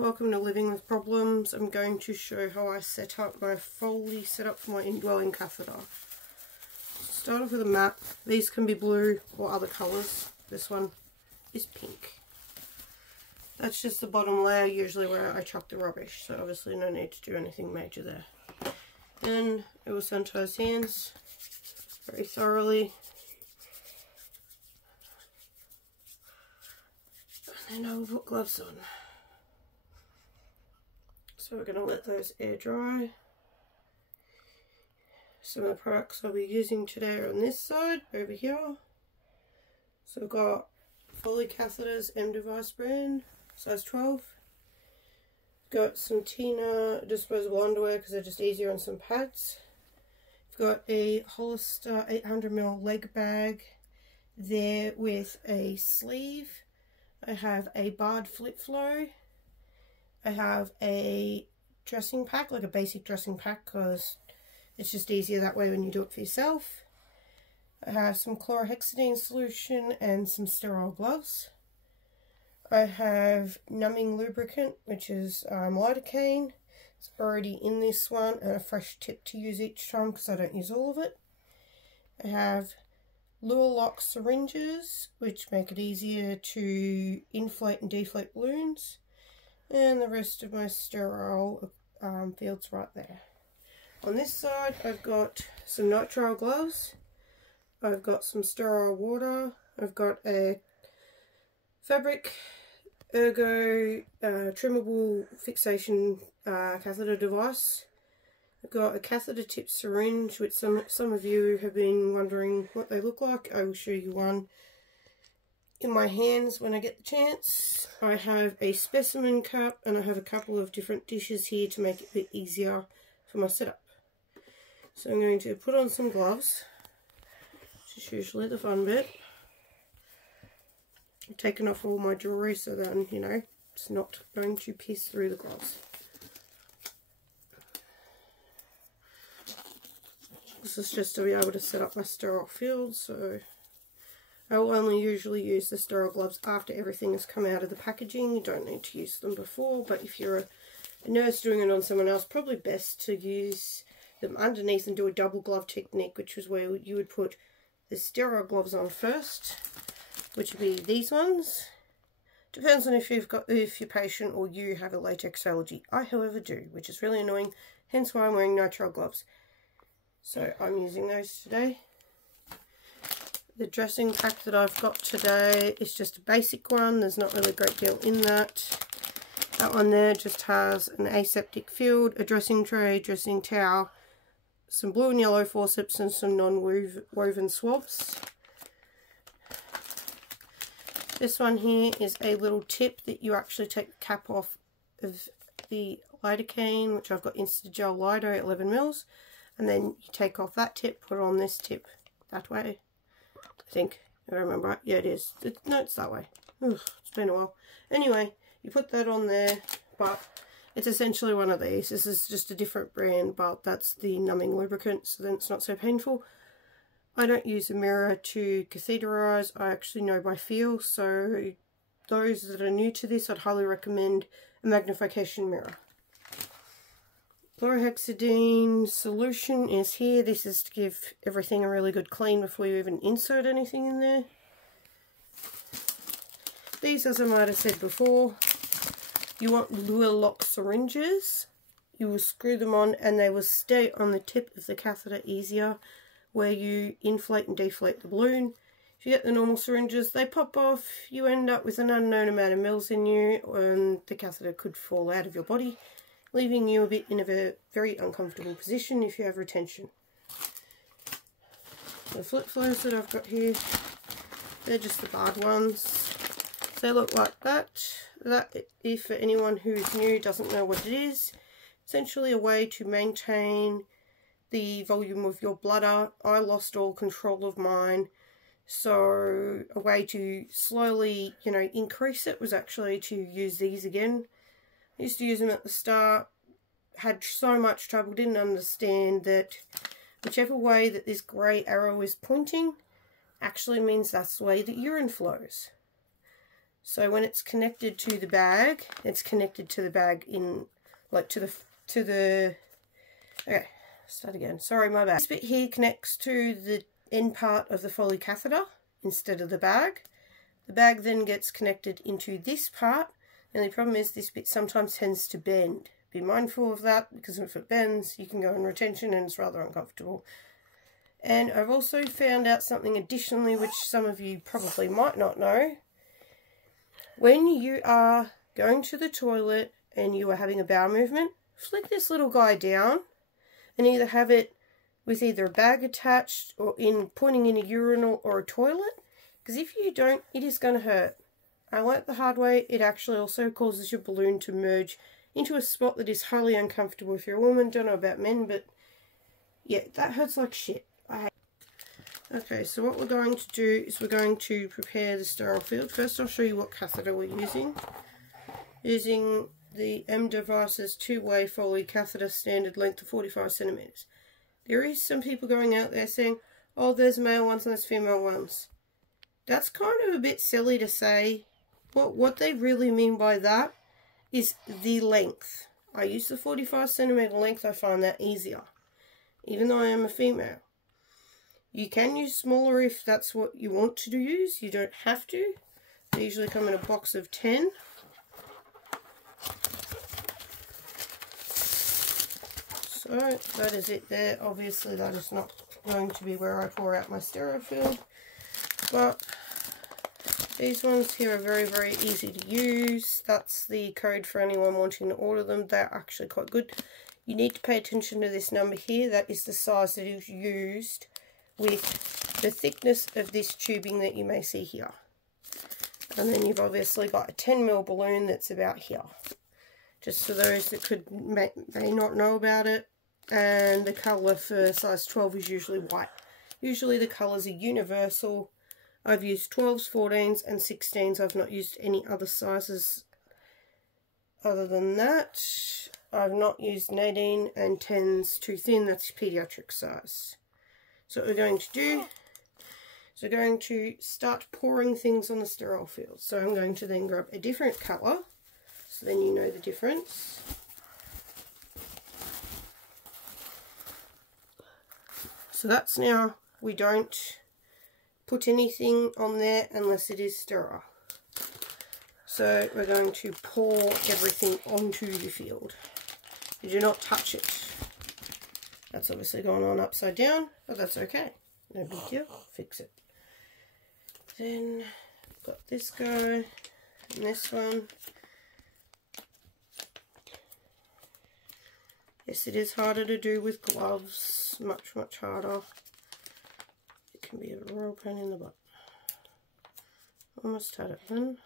welcome to Living with Problems. I'm going to show how I set up my Foley setup for my indwelling catheter. Start off with a mat. These can be blue or other colours. This one is pink. That's just the bottom layer, usually where I chuck the rubbish, so obviously no need to do anything major there. Then it will sanitize hands very thoroughly. And then I will put gloves on. So we're going to let those air dry. Some of the products I'll be using today are on this side, over here. So I've got Foley Catheters M Device brand, size 12. Got some Tina disposable underwear because they're just easier on some pads. I've got a Hollister 800ml leg bag there with a sleeve. I have a barred flip flow. I have a dressing pack, like a basic dressing pack, because it's just easier that way when you do it for yourself. I have some chlorhexidine solution and some sterile gloves. I have numbing lubricant, which is lidocaine. It's already in this one, and a fresh tip to use each time because I don't use all of it. I have Lure lock syringes, which make it easier to inflate and deflate balloons. And the rest of my sterile fields right there. On this side, I've got some nitrile gloves. I've got some sterile water. I've got a fabric ergo trimmable fixation catheter device. I've got a catheter tip syringe, which some of you have been wondering what they look like. I will show you one in my hands when I get the chance. I have a specimen cup, and I have a couple of different dishes here to make it a bit easier for my setup. So I'm going to put on some gloves, which is usually the fun bit. I've taken off all my jewellery so then, you know, it's not going to pierce through the gloves. This is just to be able to set up my sterile field, so I will only usually use the sterile gloves after everything has come out of the packaging. You don't need to use them before, but if you're a nurse doing it on someone else, probably best to use them underneath and do a double glove technique, which is where you would put the sterile gloves on first, which would be these ones. Depends on if your patient or you have a latex allergy. I, however, do, which is really annoying, hence why I'm wearing nitrile gloves. So I'm using those today. The dressing pack that I've got today is just a basic one. There's not really a great deal in that. That one there just has an aseptic field, a dressing tray, dressing towel, some blue and yellow forceps, and some non-woven swabs. This one here is a little tip that you actually take the cap off of the lidocaine, which I've got Instagel Lido 11 mils. And then you take off that tip, put on this tip that way. I think, if I remember right. Yeah, it is. No, it's that way. Ugh, it's been a while. Anyway, you put that on there, but it's essentially one of these. This is just a different brand, but that's the numbing lubricant, so then it's not so painful. I don't use a mirror to catheterize. I actually know by feel, so those that are new to this, I'd highly recommend a magnification mirror. Chlorhexidine solution is here. This is to give everything a really good clean before you even insert anything in there. These, as I might have said before, you want lure lock syringes. You will screw them on and they will stay on the tip of the catheter easier where you inflate and deflate the balloon. If you get the normal syringes, they pop off, you end up with an unknown amount of mils in you, and the catheter could fall out of your body, leaving you a bit in a very uncomfortable position if you have retention. The flip flows that I've got here, they're just the barred ones. They look like that. That, if for anyone who's new, doesn't know what it is, essentially a way to maintain the volume of your bladder. I lost all control of mine, so a way to slowly, you know, increase it was actually to use these again. I used to use them at the start, had so much trouble, didn't understand that whichever way that this grey arrow is pointing actually means that's the way that urine flows. So when it's connected to the bag, it's connected to the bag in, like to the, okay, start again, sorry, my bad. This bit here connects to the end part of the Foley catheter instead of the bag. The bag then gets connected into this part, and the problem is this bit sometimes tends to bend. Be mindful of that, because if it bends, you can go in retention and it's rather uncomfortable. And I've also found out something additionally, which some of you probably might not know. When you are going to the toilet and you are having a bowel movement, flick this little guy down and either have it with either a bag attached or pointing in a urinal or a toilet, because if you don't, it is going to hurt. I learnt the hard way. It actually also causes your balloon to merge into a spot that is highly uncomfortable if you're a woman. Don't know about men, but yeah, that hurts like shit. Okay, so what we're going to do is we're going to prepare the sterile field. First I'll show you what catheter we're using. Using the M Devices 2-way Foley catheter, standard length of 45 centimeters. There is some people going out there saying, oh, there's male ones and there's female ones. That's kind of a bit silly to say. What they really mean by that is the length. I use the 45 centimeter length. I find that easier, even though I am a female. You can use smaller if that's what you want to use. You don't have to. They usually come in a box of 10. So that is it there. Obviously that is not going to be where I pour out my sterile field, but these ones here are very, very easy to use. That's the code for anyone wanting to order them. They're actually quite good. You need to pay attention to this number here. That is the size that is used with the thickness of this tubing that you may see here. And then you've obviously got a 10 ml balloon that's about here. Just for those that may not know about it. And the colour for size 12 is usually white. Usually the colours are universal. I've used 12s, 14s and 16s. I've not used any other sizes other than that. I've not used 18 and 10s too thin. That's pediatric size. So what we're going to do is we're going to start pouring things on the sterile field. So I'm going to then grab a different colour, so then you know the difference. So that's now, we don't put anything on there unless it is sterile. So we're going to pour everything onto the field. You do not touch it. That's obviously going on upside down, but that's okay. No big deal. Fix it. Then got this guy and this one. Yes, it is harder to do with gloves. Much, much harder. It can be a real pain in the butt. Almost had it then.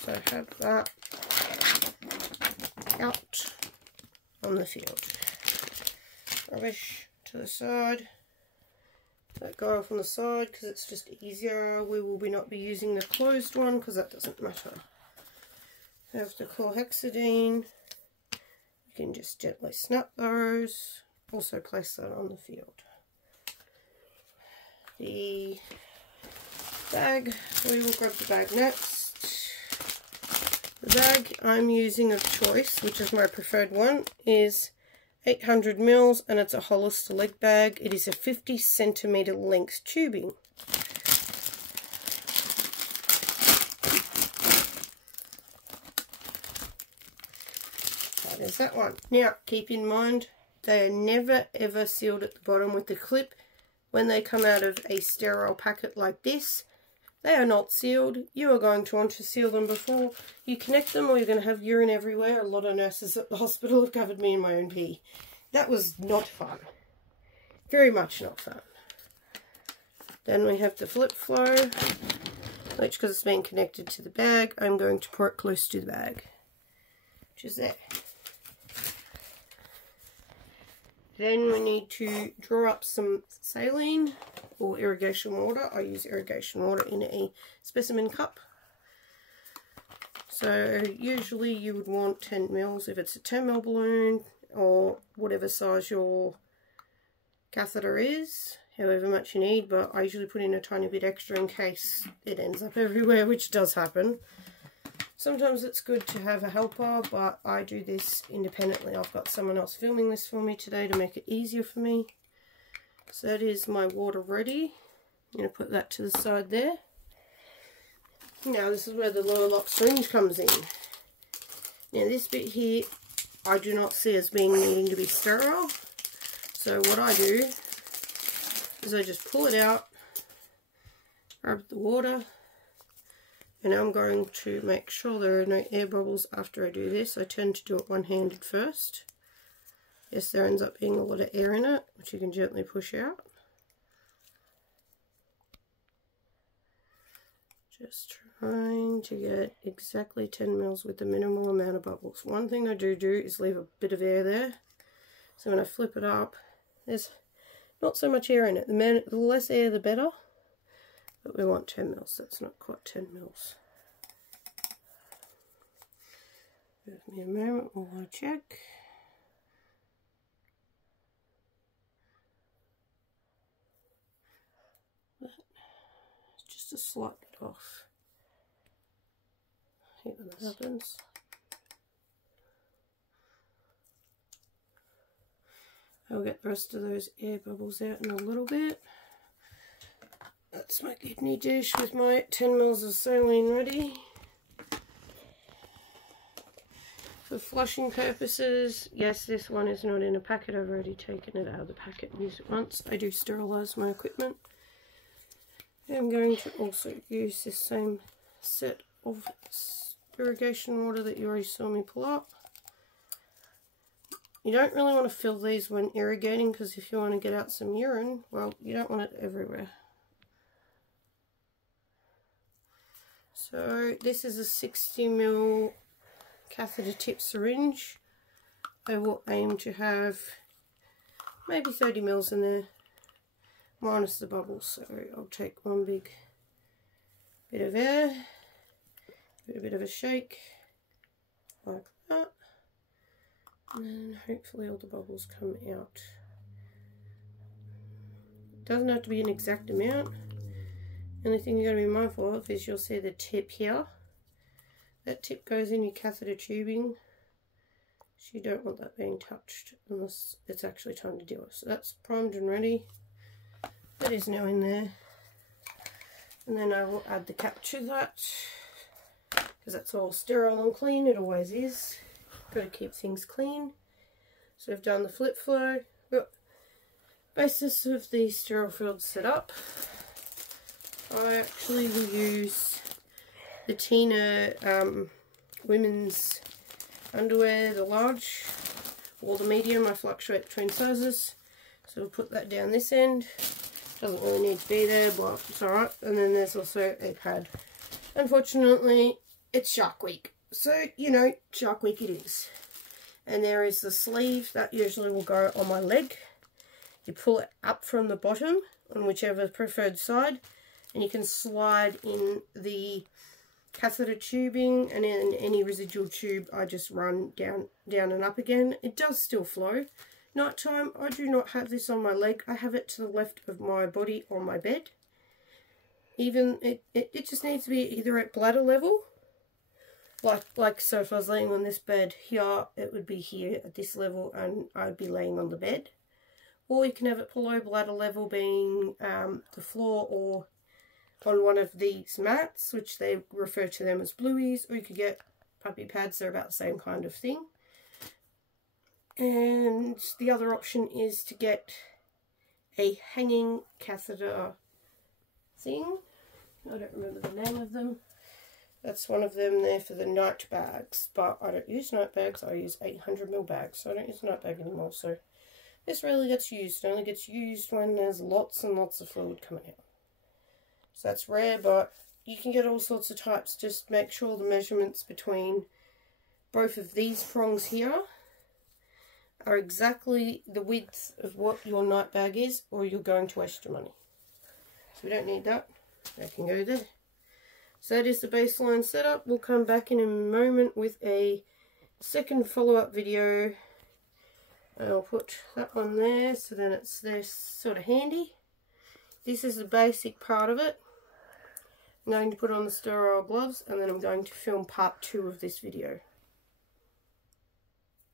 So I have that out on the field. Rubbish to the side. That guy off on the side because it's just easier. We will not be using the closed one because that doesn't matter. Have the chlorhexidine. You can just gently snap those. Also place that on the field. The bag, we will grab the bag next. The bag I'm using of choice, which is my preferred one, is 800 mils and it's a Hollister leg bag. It is a 50 centimeter length tubing. There's that one. Now, keep in mind, they are never ever sealed at the bottom with the clip. When they come out of a sterile packet like this, they are not sealed. You are going to want to seal them before you connect them or you're going to have urine everywhere. A lot of nurses at the hospital have covered me in my own pee. That was not fun. Very much not fun. Then we have the flip flow, which, because it's being connected to the bag, I'm going to pour it close to the bag, which is there. Then we need to draw up some saline or irrigation water. I use irrigation water in a specimen cup. So usually you would want 10 mils if it's a 10 ml balloon or whatever size your catheter is. however much you need, but I usually put in a tiny bit extra in case it ends up everywhere, which does happen. Sometimes it's good to have a helper, but I do this independently. I've got someone else filming this for me today to make it easier for me. So that is my water ready. I'm going to put that to the side there. Now this is where the lower lock syringe comes in. Now this bit here I do not see as being needing to be sterile. So what I do is I just pull it out, rub the water, and I'm going to make sure there are no air bubbles after I do this. I tend to do it one-handed first. Yes, there ends up being a lot of air in it, which you can gently push out. Just trying to get exactly 10 mils with the minimal amount of bubbles. One thing I do is leave a bit of air there. So when I flip it up, there's not so much air in it. The less air, the better. But we want 10 mils, so it's not quite 10 mils. Give me a moment while I check. It's just a slight bit off. I hate when that happens. I'll get the rest of those air bubbles out in a little bit. That's my kidney dish with my 10 mils of saline ready. For flushing purposes, yes, this one is not in a packet. I've already taken it out of the packet and used it once. I do sterilise my equipment. I'm going to also use this same set of irrigation water that you already saw me pull up. You don't really want to fill these when irrigating, because if you want to get out some urine, well, you don't want it everywhere. So this is a 60 ml catheter tip syringe. I will aim to have maybe 30 mils in there, minus the bubbles. So I'll take one big bit of air, give it a bit of a shake, like that. And then hopefully all the bubbles come out. It doesn't have to be an exact amount. The only thing you've got to be mindful of is you'll see the tip here. That tip goes in your catheter tubing. So you don't want that being touched unless it's actually time to do it. So that's primed and ready. That is now in there. And then I will add the cap to that, because that's all sterile and clean. It always is. Got to keep things clean. So I've done the flip flow. Got basis of the sterile field set up. I actually will use the Tina women's underwear, the large or the medium. I fluctuate between sizes. So we'll put that down this end. Doesn't really need to be there, but it's alright. And then there's also a pad. Unfortunately, it's Shark Week. So, you know, Shark Week it is. And there is the sleeve that usually will go on my leg. You pull it up from the bottom on whichever preferred side, and you can slide in the catheter tubing, and in any residual tube I just run down and up again. It does still flow. Nighttime, I do not have this on my leg. I have it to the left of my body on my bed. Even it just needs to be either at bladder level. Like so if I was laying on this bed here, it would be here at this level and I'd be laying on the bed. Or you can have it below bladder level, being the floor or on one of these mats, which they refer to them as blueies, or you could get puppy pads. They're about the same kind of thing. And the other option is to get a hanging catheter thing. I don't remember the name of them. That's one of them there for the night bags, but I don't use night bags. I use 800ml bags, so I don't use a night bag anymore. So this rarely gets used. It only gets used when there's lots and lots of fluid coming out. So that's rare, but you can get all sorts of types. Just make sure the measurements between both of these prongs here are exactly the width of what your night bag is, or you're going to waste your money. So we don't need that. That can go there. So that is the baseline setup. We'll come back in a moment with a second follow-up video. I'll put that on there so then it's there sort of handy. this is the basic part of it. I'm going to put on the sterile gloves and then I'm going to film part 2 of this video.